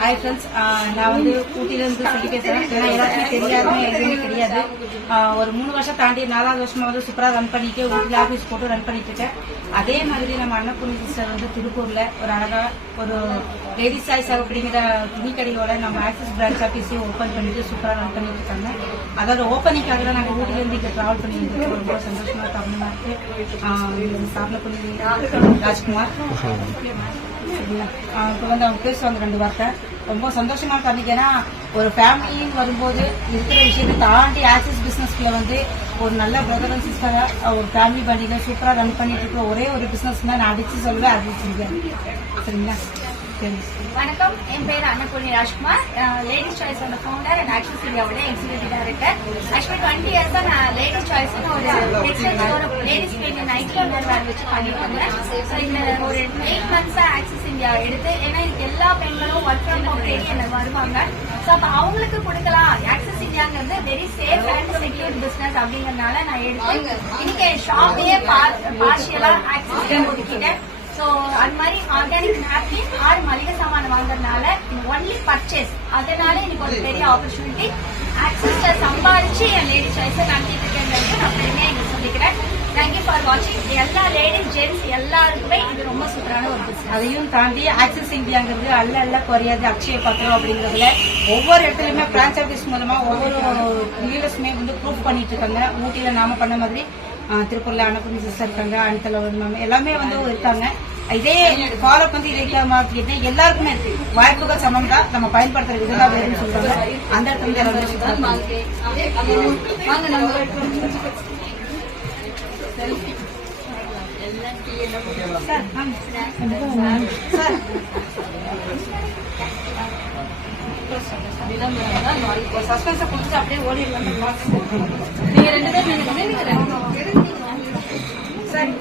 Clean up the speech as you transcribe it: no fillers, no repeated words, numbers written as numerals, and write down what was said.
Hi friends, நான் வந்து ஊட்டியிலிருந்து சொல்லி பேசுறேன். ஏன்னா எல்லாருக்குமே தெரியாதுன்னு எதுவுமே தெரியாது. ஒரு 3 வருஷம் தாண்டி 4வது வருஷமா வந்து சூப்பராக ரன் பண்ணிட்டு ஊட்டியில் ஆஃபீஸ் போட்டு ரன் பண்ணிட்டு இருக்கேன். அதே மாதிரி நம்ம அன்னபூர்ணி சிஸ்டர் வந்து திருப்பூர்ல ஒரு அழகா ஒரு லேடிஸ் சாய்ஸ் அப்படிங்கிற துணிக்கடையோட நம்ம ஆக்சிஸ் பிரான்ச் ஆஃபீஸையும் ஓப்பன் பண்ணிட்டு சூப்பராக ரன் பண்ணிட்டு இருக்காங்க. அதோட ஓப்பனிங்காக தான் நாங்கள் ஊட்டிலேருந்து இங்கே ட்ராவல் பண்ணிட்டு ரொம்ப சந்தோஷமா தமிழா இருக்கு. சாப்பிடக்கூடிய ராஜ்குமார் இப்போ வந்து அவங்க பேசுவாங்க 2 வார்த்தை. ரொம்ப சந்தோஷமா இருக்கு. ஏன்னா ஒரு ஃபேமிலின்னு வரும்போது இருக்கிற விஷயத்தை தாண்டி ஆக்சிஸ் பிசினஸ்ல வந்து ஒரு நல்ல பிரதர் அண்ட் சிஸ்டரா ஒரு ஃபேமிலி பண்ணிங்க சூப்பரா ரன் பண்ணிட்டு இருக்க ஒரே ஒரு பிசினஸ் தான் நான் அடிச்சு சொல்லுவேன். அடிச்சுங்க சரிங்களா? வணக்கம், என் பேர் Annapoorani Rajkumar. Ladies choice founder and axis இந்தியாவோட எக்ஸிக்யூட்டிவ் டைரக்டர். ஆக்சுவலி 20 years தான் நான் லேடிஸ் சாய்ஸ் ஒரு டெக்ஸ்டைல்ஸ் ஒரு லேடிஸ் நைட்ல வேலை வச்சு பண்ணிட்டு இருந்தேன். இந்த ஒரு 8 months ஆக்சிஸ் இந்தியா எடுத்து, ஏன்னா இதுக்கு எல்லா பெண்களும் ஒர்க் ஃப்ரம் ஹோம் தேடி என்ன வருவாங்க. ஸோ அப்போ அவங்களுக்கு கொடுக்கலாம். ஆக்சிஸ் இந்தியாங்கிறது very safe and secure business அப்படிங்கறதுனால நான் எடுத்து இன்னைக்கு ஷாப்பையே பார்ஷியலா ஆக்சிஸ் இந்தியா ஒதுக்கிட்டேன். ஸோ அது மாதிரி ஆர்கானிக் நாப்கின் ஆறு மளிகை சாமான் வாங்குறதுனால ஒன்லி பர்ச்சேஸ், அதனால எனக்கு ஒரு பெரிய ஆப்பர்ச்சுனிட்டி. ஆக்சிஸ்ல சம்பாதிச்சு என் லேடிஸ் சாய்ஸை நடத்திட்டு இருக்கேன். நான் பெருமையா இங்க சொல்லிக்கிறேன். தேங்க்யூ ஃபார் வாட்சிங். எல்லா லேடிஸ் ஜென்ட்ஸ் எல்லாருக்குமே இது ரொம்ப சூப்பரான ஒரு பிசினஸ். அதையும் தாண்டி ஆக்சிஸ் இந்தியாங்கிறது அல்ல குறையாது அக்ஷய பத்திரம் அப்படிங்கறதுல ஒவ்வொரு இடத்துலயுமே பிரான்ச் ஆபீஸ் மூலமா ஒவ்வொரு லீடர்ஸுமே வந்து ப்ரூவ் பண்ணிட்டு இருக்காங்க. ஊட்டியில நாம பண்ண மாதிரி திருப்பூர்ல அன்னபூர்ணி சிஸ்டர் இருக்காங்க, அனிதா மேம் எல்லாமே வந்து இருக்காங்க. இதே ஃபாலோ பண்ணி இலக்கிய மார்க்கெட் எல்லாருக்குமே இருக்கு. வாய்ப்புகள் சமம் தான், நம்ம பயன்படுத்துற விதம் வேறுன்னு சொல்றாங்க. அந்த இடத்துல சஸ்பென்ஸை கொடுத்துட்டு அப்படியே ஓடிடலாம். நீங்க 2 பேர் சரி.